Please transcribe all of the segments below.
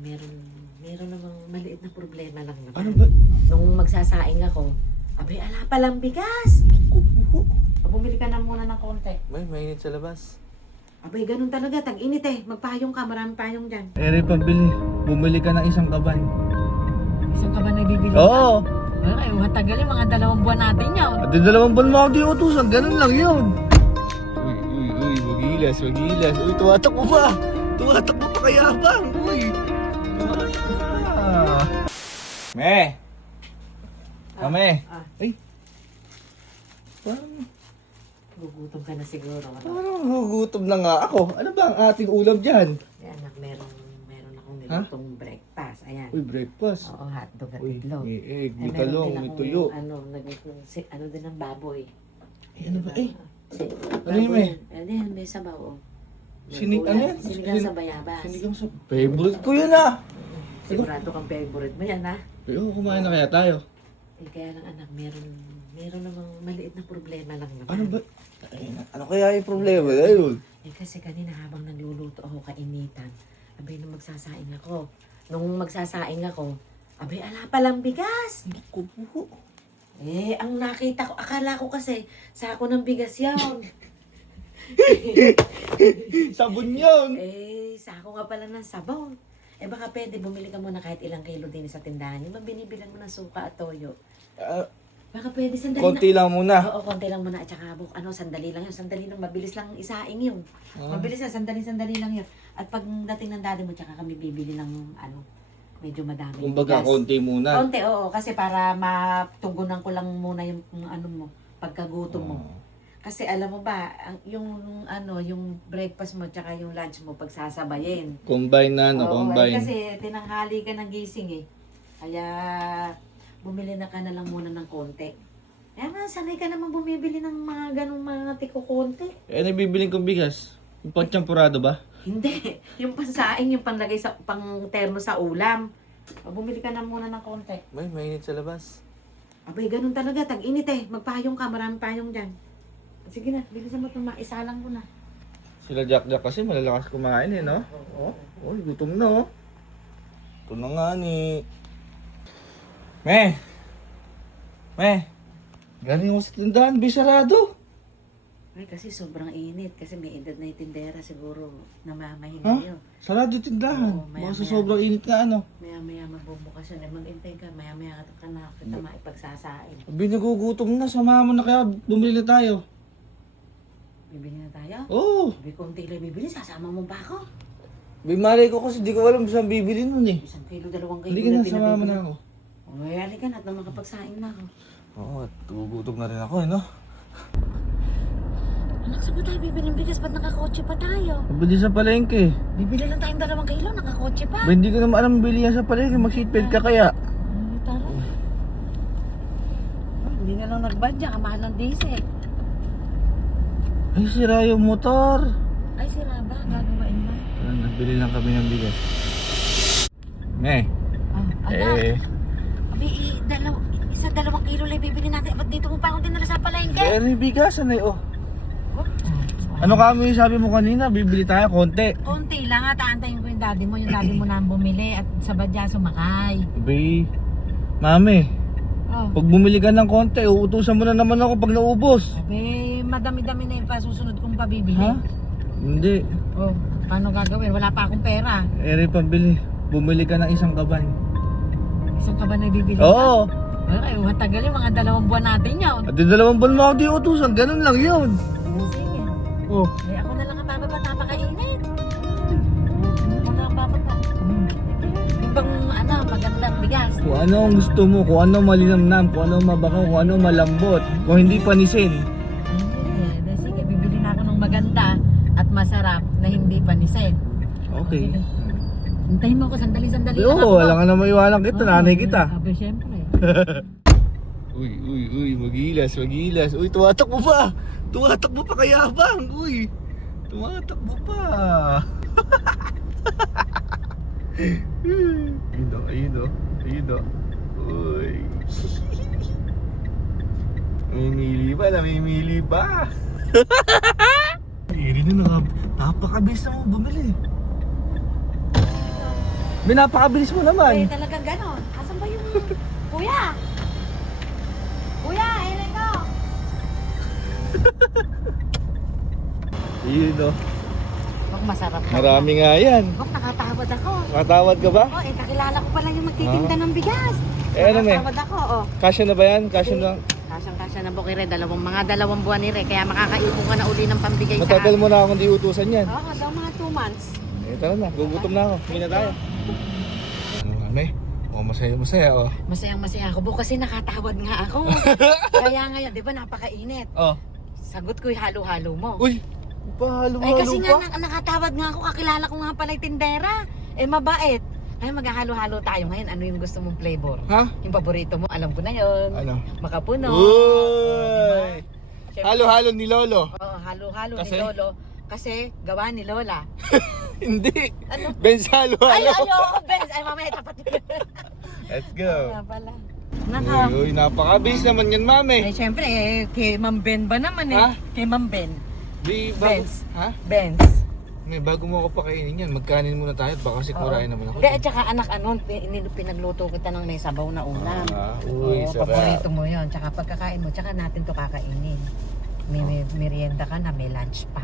meron namang maliit na problema lang naman. Ano ba? Nung magsasaing ako, abay, ala palang bigas. Kupo. Bumili ka na muna ng konti. May mainit sa labas. Abay, ganun talaga. Tag-init eh. Magpayong ka. Marami payong dyan. Ere, pambili. Bumili ka ng isang kaban. Isang ka ba nagbibili Oo. Ay, matagal yung mga 2 buwan natin yun. At yung 2 buwan mo ako di utusan. Ganun lang yun. Uy. Magilas. Uy, tumatakbo pa. Tumatakbo pa kaya bang. Uy. Tumatakbo pa. Me. Kame. Ay. Parang Gugutom ka na siguro. nagugutom na nga ako. Ano ba ang ating ulam dyan? Ayan, meron akong nilutong breakfast. Ayan. Uy, breakfast. Oo, hotdog at Uy, itlog. may egg, may meron talong, din may akong, tuyo. ano din ng baboy. Ay, ano ba? Ay, Ano ano yun, eh? Ayan, may sabaw. Oh. May Sinig, ulam. ano yan? Sinigang sa bayabas. Sinigang sa... Favorite ko yun ah! Sigurado kang favorite mo yan, ha? Pero kumain na kaya tayo? Eh, kaya lang anak, meron namang maliit na problema lang naman. Ano ba? Ay, ano kaya yung problema na yun? Eh, kasi kanina habang nagluluto ako kainitan, abay, nung magsasaing ako, abay, ala palang bigas. Kupo. Eh, ang nakita ko, akala ko kasi, sako ng bigas yun. Sabon yun! Eh, sako nga pala ng sabaw. Eh, baka pwede, bumili ka muna kahit ilang kilo din sa tindahan. Yung binibilan mo ng suka at toyo. Baka pwede, sandali Konti lang muna. Oo, konti lang muna. At saka, sandali lang yun. Sandali lang, mabilis lang isaing yun. Mabilis na, sandali lang yun. At pag dating ng daddy mo, tsaka kami bibili ng, medyo madami. Kumbaga, konti muna. Konti, oo. Kasi para matugunan ko lang muna yung pagkagutom mo. Kasi alam mo ba, yung breakfast mo tsaka yung lunch mo pagsasabayin. Combine na, no? Oo, Combine. kasi tinanghali ka ng gising eh. Kaya bumili na ka na lang muna ng konti. Kaya nga, sanay ka naman bumibili ng mga ganong mga tiko-konti. Eh, nabibiling kong bigas. Yung pang-champurado ba? Hindi. Yung pansaing, yung panlagay sa pang-terno sa ulam. Bumili ka na muna ng konti. May mainit sa labas. Abay, ganun talaga. Tag-init eh. Magpayong ka. Marami payong dyan. Sige na. Bilisan mo ito. Isalang mo na. Sila Jack kasi malalakas kumain eh, no? Oo. Oh, gutom na, oh. Ito na nga ni... Me! Galing ako sa tindahan, bisarado. Ay, kasi sobrang init. Kasi may edad na yung tindera. Siguro namamahin Ha? yun. Sarado yung tindahan. Oo, Baka sa maya-maya. sobrang init nga, ano. Maya-maya magbubukas yun. Eh, mag-intay ka. Maya-maya ka na kita maipagsasain. Sabi, nagugutom na. Samahan mo na kaya bumili na tayo. Bibili na tayo? Oo. Sabi, konti lang bibili. Sasama mo ba ako? Bimalay ko kasi di ko alam saan bibili nun eh. 1 kilo, 2 kilo Hindi ka na, pinabibili. samahan mo na ako. Uy, halika na at nang makapagsain na ako. Oo, at gugutom na rin ako eh, no? Anak, saan ba tayo bibiling bigas? Ba't nakakotse pa tayo? Mabili sa palengke. Bibili lang tayong 2 kilo, nakakotse pa. Ba, hindi ko naman alam bili yan sa palengke. Mag-seatbelt ka kaya. Ay, tara. Hindi na lang nagbadya, kamahal ng diesel. Ay, sira yung motor. Ay, sira ba? Gagawain ba? Nagbili lang kami ng bigas. Anak, abi, 2 kilo lang bibili natin. Ba't dito mo pa akong dinala sa palengke? Eh, may bigas, ano eh, oh. Ano kami sabi mo kanina? Bibili tayo, konti. Konti lang at aantayin ko yung daddy mo. Yung daddy mo na ang bumili at sa badya sumakay. Sabi, mami, Oh. pag bumili ka ng konti, uutusan mo na naman ako pag naubos. Abi, madami-dami na yung pasusunod kong pabibili. Ha? Hindi. Oh, paano gagawin? Wala pa akong pera. Ere, pambili. Bumili ka ng isang kaban. Isang ka ba na bibili? Oo. Ay, matagal yung mga 2 buwan natin yun. At yung 2 buwan mo ako di utusan, ganun lang yun. Sige. Oh. Eh, ako na lang ang bababa, napakainit. Ako na lang bababa. Yung bang, magandang bigas. Kung ano ang gusto mo, kung ano malinamnam, kung ano mabango, kung ano malambot, kung hindi panisin. Sige, bibili na ako ng maganda at masarap na hindi panisin. Okay. Hintayin mo ako, sandali-sandali lang Oo, wala ka na maiwanan kita, nanay kita. Sabi, syempre. Uy, magilas. Uy, tumatakbo pa! Tumatakbo pa kaya bang? Uy, tumatakbo pa! Ayun o. Uy. Namimili pa. Iri na napakabis na mo bumili. Binapakabilis mo naman. Eh, talagang ganon. Asan ba yung... Kuya! Kuya, ayun ko! Yun o. Bak, masarap na. Marami nga yan. Bak, nakatawad ako. Matawad ka ba? Oh, kakilala ko pala yung magtitinda ng bigas. Eh, ano, me? Nakatawad ako, oh. Kasya na ba yan? Kasya na. Kasyang-kasya na Bukire, dalawang buwan ni Re, kaya makakaipon ka na uli ng pambigay sa Matagal mo na akong di utusan yan. Oo, daw mga 2 months. Eh, tara na. Gugutom na ako. Hindi na tayo. Ano kami? Oh, masaya oh. Masayang-masaya ako, Bu, kasi nakatawad nga ako. Kaya ngayon, di ba, napakainit. Oh. Sagot ko yung halo-halo mo. Uy! Pahalo-halo Ay, kasi pa. nga, nakatawad nga ako, kakilala ko nga pala yung tindera. Eh, mabait. Ay, maghahalo-halo tayo ngayon. Ano yung gusto mong flavor? Ha? Yung paborito mo, alam ko na yon. Ano? Makapuno. Uy! Siyempre, Halo-halo ni Lolo. Oo, halo-halo Kasi? ni Lolo. Kasi gawa ni Lola. Hindi. Ano? Benz Ay, halo-halo. ayoko, Benz. Ay, mamaya tapat. Let's go. Nga pala. Uy, Naka. uy, napakabilis naman yan, mami. Eh, syempre, kay Ma'am Ben ba naman eh? Ha? Kay Ma'am Ben. Di, bago, Benz. ha? Benz. May bago mo ako pakainin yan, magkanin muna tayo at baka sikmurain naman ako. Hindi, at saka anak, pinagluto kita ng may sabaw na ulam. Uy, Oo, sarap. paborito mo yun. Tsaka pagkakain mo, tsaka natin to kakainin. May merienda ka na, may lunch pa.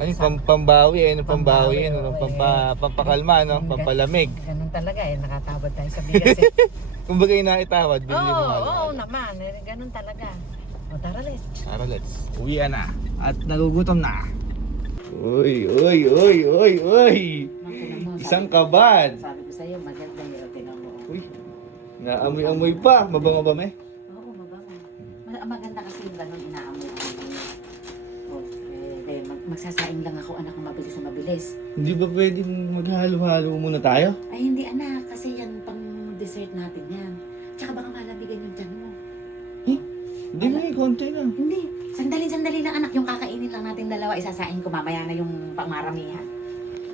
Ano yung pambawi, ano pambawi, ano, Pambawi, pampakalma, no? Pampalamig. Ganun talaga eh, nakatawad tayo sa bigas eh. Kumbaga inaitawad, bili mo nga. Oo naman, ganun talaga. O tara, let's. Tara, let's. Uwi na. At nagugutom na. Uy, uy, uy, uy, uy! Isang kabad. Sabi ko sa'yo, maganda yun. Tinan mo. Uy, naamoy-amoy pa. Mabango ba, me? Oo, mabango. Maganda kasi yung ganun, inaamoy. Okay, magsasaing lang ako, anak, mabilis na mabilis. Hindi ba pwedeng maghalo-halo muna tayo? Ay, hindi anak, kasi yan pang dessert natin yan. Tsaka baka malabigan yung tiyan mo. Hindi na konti na. Hindi, sandali lang anak, yung kakainin lang natin dalawa, isasaing ko mamaya na yung pangmaramihan.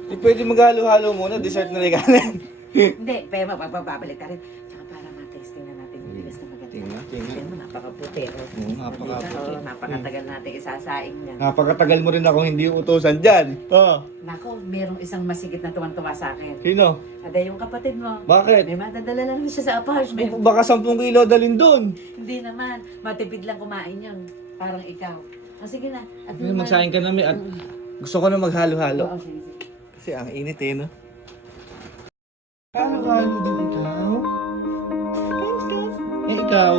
Hindi pwede maghalo-halo muna, dessert na liganan. Hindi, pero mapapabalik ka rin. Tsaka para matesting na natin yung bigas na maganda. Tingnan. Tingnan mo, napakaputi. Oo, napakaputi. Napakatagal natin isasaing niya. Napakatagal mo rin akong hindi utusan dyan. Oh, Nako, merong isang masigit na tuwan-tuwa sa akin. sino? Ada yung kapatid mo. Bakit? May madadala lang siya sa apartment. Baka 10 kilo dalhin doon. Hindi naman, matipid lang kumain yun. Parang ikaw. O sige na. At Magsaing ka namin at gusto ko na maghalo-halo. Oo, sige, sige. Kasi ang init eh, no? Halo-halo din ikaw? Eh, ikaw?